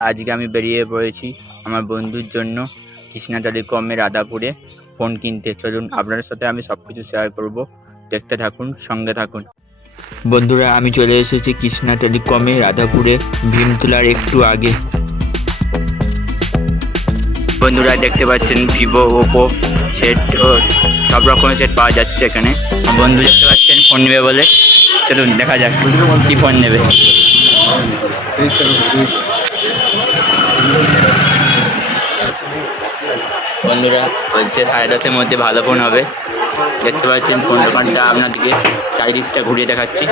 আজকে আমি বেরিয়ে পড়েছি আমার বন্ধুর জন্য কৃষ্ণা টেলিকমে রাধাপুরে ফোন কিনতে চলুন। আপনাদের সাথে আমি সব কিছু শেয়ার করব। দেখতে থাকুন, সঙ্গে থাকুন। বন্ধুরা, আমি চলে এসেছি কৃষ্ণা টেলিকমে রাধাপুরে ভীমতলার একটু আগে। বন্ধুরা, দেখতে পাচ্ছেন ভিভো, ওপো, সেট সব রকমের সেট পাওয়া যাচ্ছে এখানে। বন্ধু দেখতে পাচ্ছেন, ফোন নেবে বলে। চলুন, দেখা যাক কি ফোন নেবে। বন্ধুরা, বলছে সাড়ে দশের মধ্যে ভালো ফোন হবে। দেখতে পাচ্ছেন ফোন দোকানটা আপনাদেরকে চারিদিকটা ঘুরিয়ে দেখাচ্ছি।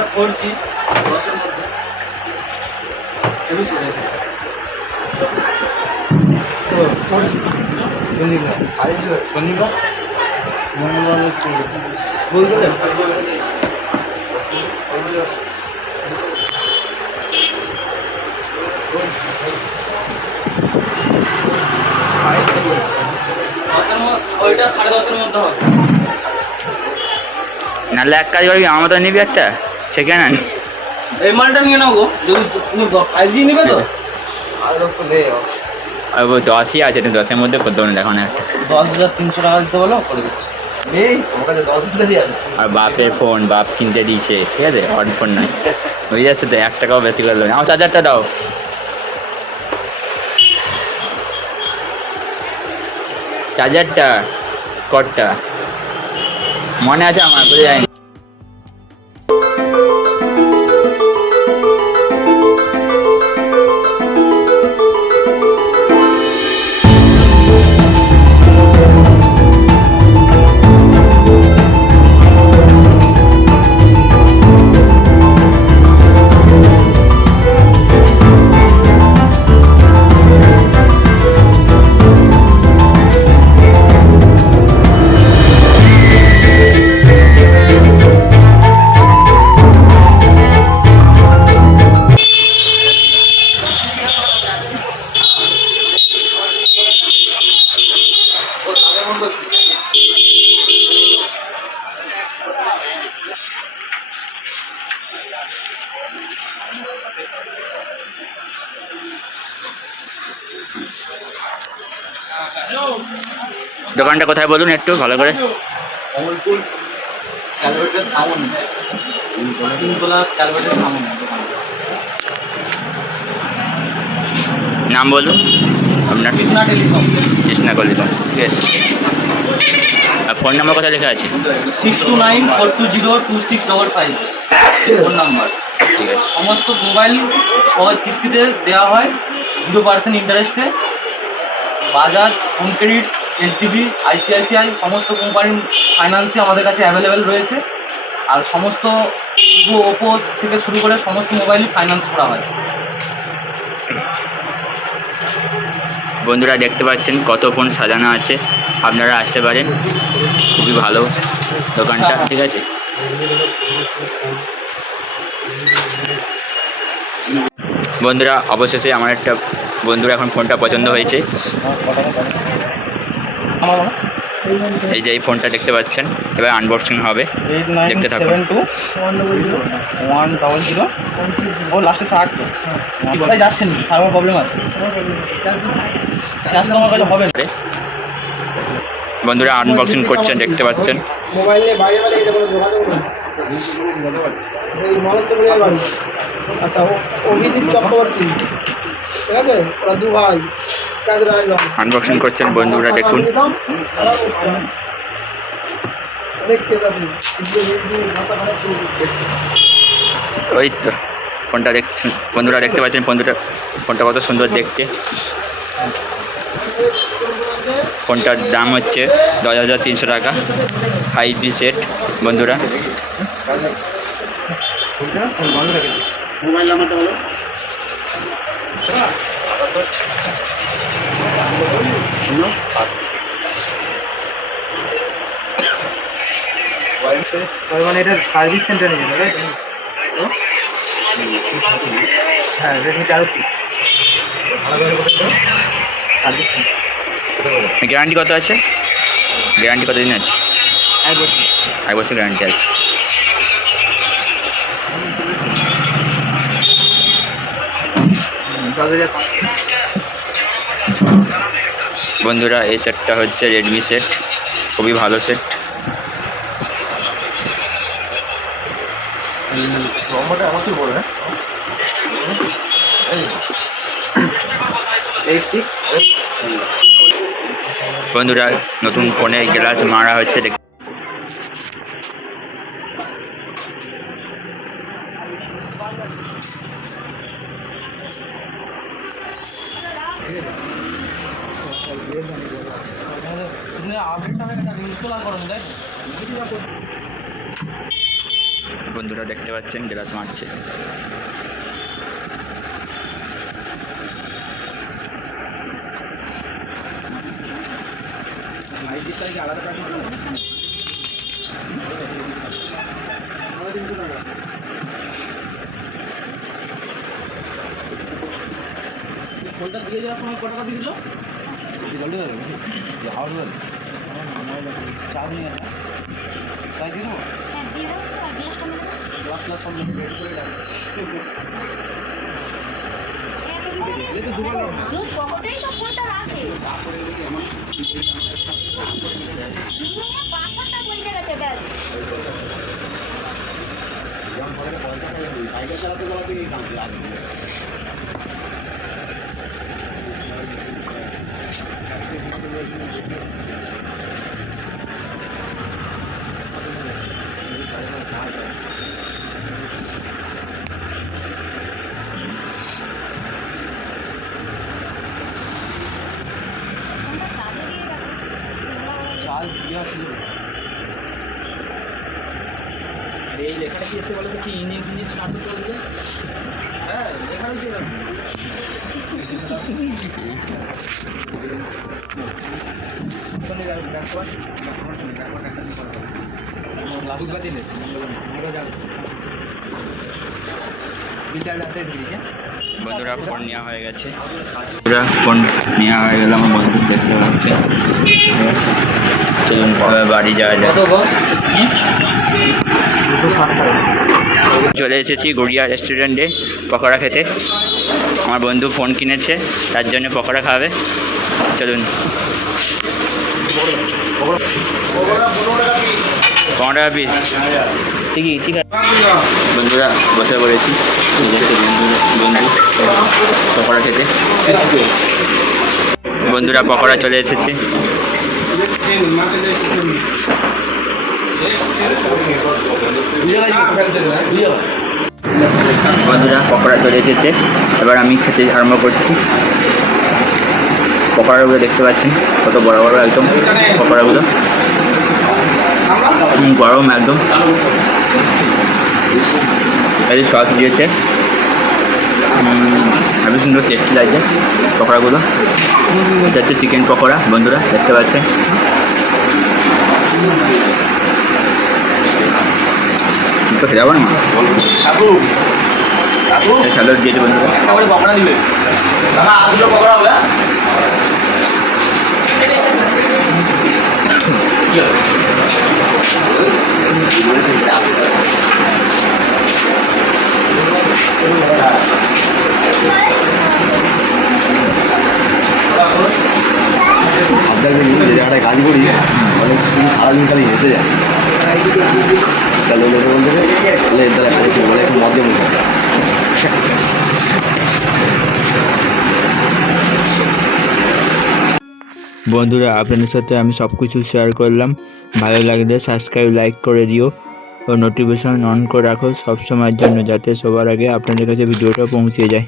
নাহলে এক কাজ করবি আমার নিবি একটা সেকেন্ড হ্যান্ড এই মালটা নিয়ে নাও গো। যদি তুমি ফাইভ জি নেবে তো? সাড়ে দশ নেই আর ও দশই আছে তো দশের মধ্যে করতে পারেন এখন একটা। দশ হাজার তিনশো টাকা দিতে বলো করে দিচ্ছি। আর বাপের ফোন বাপ কিনতে দিয়েছে ঠিক আছে? হট ফোন নয়। হয়ে যাচ্ছে তো এক টাকাও বেশি করে দেবেন আমার চার্জারটা দাও। চার্জারটা কটটা। মনে আছে আমার বুঝে যায়নি। দোকানটা কোথায় বলুন একটু ভালো করে। সামনে। তিনতলা সামনে নাম বলুন। আপনার কৃষ্ণা টেলিকম। কৃষ্ণা কলিকম ঠিক আছে আর ফোন নাম্বার কোথায় লেখা আছে? Six two nine four two zero two six double five phone number ঠিক আছে সমস্ত মোবাইল সহজ কিস্তিতে দেওয়া হয়। জিরো পার্সেন্ট ইন্টারেস্টে Bajaj home credit HDB ICICI সমস্ত কোম্পানির ফাইন্যান্সই আমাদের কাছে অ্যাভেলেবেল রয়েছে। আর সমস্ত ওপো থেকে শুরু করে সমস্ত মোবাইলই ফাইন্যান্স করা হয়। বন্ধুরা দেখতে পাচ্ছেন কত ফোন সাজানো আছে। আপনারা আসতে পারেন। খুবই ভালো দোকানটা, ঠিক আছে? বন্ধুরা, অবশেষে আমার একটা বন্ধুরা এখন ফোনটা পছন্দ হয়েছে। এই যে এই ফোনটা দেখতে পাচ্ছেন এবার আনবক্সিং হবে। দেখতে থাকুন। One double zero. ও লাস্টে ষাট কোথায় যাচ্ছেন? সার্ভার প্রবলেম আছে। ক্যাশ তো কাছে হবে না। বন্ধুরা আনবক্সিং করছেন দেখতে পাচ্ছেন। মোবাইল বাইরে বাইরে গেছে কোনো যোগাযোগ নেই এই নরেন্দ্রপুরের আচ্ছা অভিজিৎ চক্রবর্তী। ঠিক আছে? ওরা দু ভাই আনবক্সিং করছেন বন্ধুরা, দেখুন। ওই তো, ফোনটা দেখছেন। বন্ধুরা দেখতে পাচ্ছেন, বন্ধুটা, ফোনটা কত সুন্দর দেখতে। ফোনটার দাম হচ্ছে দশ হাজার তিনশো টাকা ফাইভ জি সেট বন্ধুরা। মোবাইল নাম্বারটা বলো। মানে এটা সার্ভিস সেন্টারে যাবে তাই তো? হ্যাঁ রেডমি তেরো সার্ভিস সেন্টার গ্যারান্টি কত আছে? গ্যারান্টি কত দিন আছে? এক বছর। এক বছর গ্যারান্টি আছে। দশ হাজার পাঁচশো। বন্ধুরা, এই সেটটা হচ্ছে রেডমি সেট খুবই ভালো সেট বন্ধুরা, নতুন ফোনে গ্লাস মারা হচ্ছে দেখ- তুমি আপডেটটা হয়ে গেছে ইনস্টল আর করো তাই বন্ধুরা দেখতে পাচ্ছেন গ্লাস মারছে ফোনটা দিয়ে যাওয়ার সময় কত টাকা দিয়েছিল? জলদি হবে হাওয়ার জল চার্জ নিয়ে তাই দিয়ে দেবো গ্লাস মানুষ পকেটেই তো ফোনটা রাখে পাসওয়ার্ডটা ভুলে গেছে ব্যাস ফোনটা চার্জে দিয়ে চার্জ এই লেখাটা কি এসে বলে কি ফিঞ্জিন স্টার্ট করতে বলছে হ্যাঁ লেখাটা কি বন্ধুরা ফোন নেওয়া হয়ে গেছে। বন্ধুরা ফোন নেওয়া হয়ে গেল আমার বন্ধু দেখতে পাচ্ছে। চলুন বাড়ি যাওয়া যায় চলে এসেছি গড়িয়া রেস্টুরেন্টে পকোড়া খেতে। আমার বন্ধু ফোন কিনেছে, তার জন্য পকোড়া খাবে। চলুন। পনেরো পিস ঠিকই ঠিক আছে বন্ধুরা, বসে পড়েছি। পকোড়া খেতে। বন্ধুরা, পকোড়া চলে এসেছে। বন্ধুরা, পকোড়া চলে এসেছে। এবার আমি খেতে আরম্ভ করছি। পকোড়াগুলো দেখতে পাচ্ছেন, কত বড় বড় একদম পকোড়াগুলো। গরম একদম। এই সস দিয়েছে। হেবি সুন্দর টেস্টি লাগছে পকোড়াগুলো। এটা হচ্ছে চিকেন পকোড়া, বন্ধুরা, দেখতে পাচ্ছেন। তো যাব না দিয়েছে পকোড়া দিবে। পকোড়া হবে জায়গাটায় কাজ করি অনেক সারাদিন খালি হেসে যায়। তাহলে লোকে বলতে তাহলে তাহলে কাজে ছিল বলে একটু মধ্যে মধ্যে বন্ধুরা, আপনাদের সাথে আমি সব কিছু শেয়ার করলাম। ভালো লাগলে সাবস্ক্রাইব লাইক করে দিও ও নোটিফিকেশন অন করে রাখো সব সময়ের জন্য যাতে সবার আগে আপনাদের কাছে ভিডিওটা পৌঁছে যায়।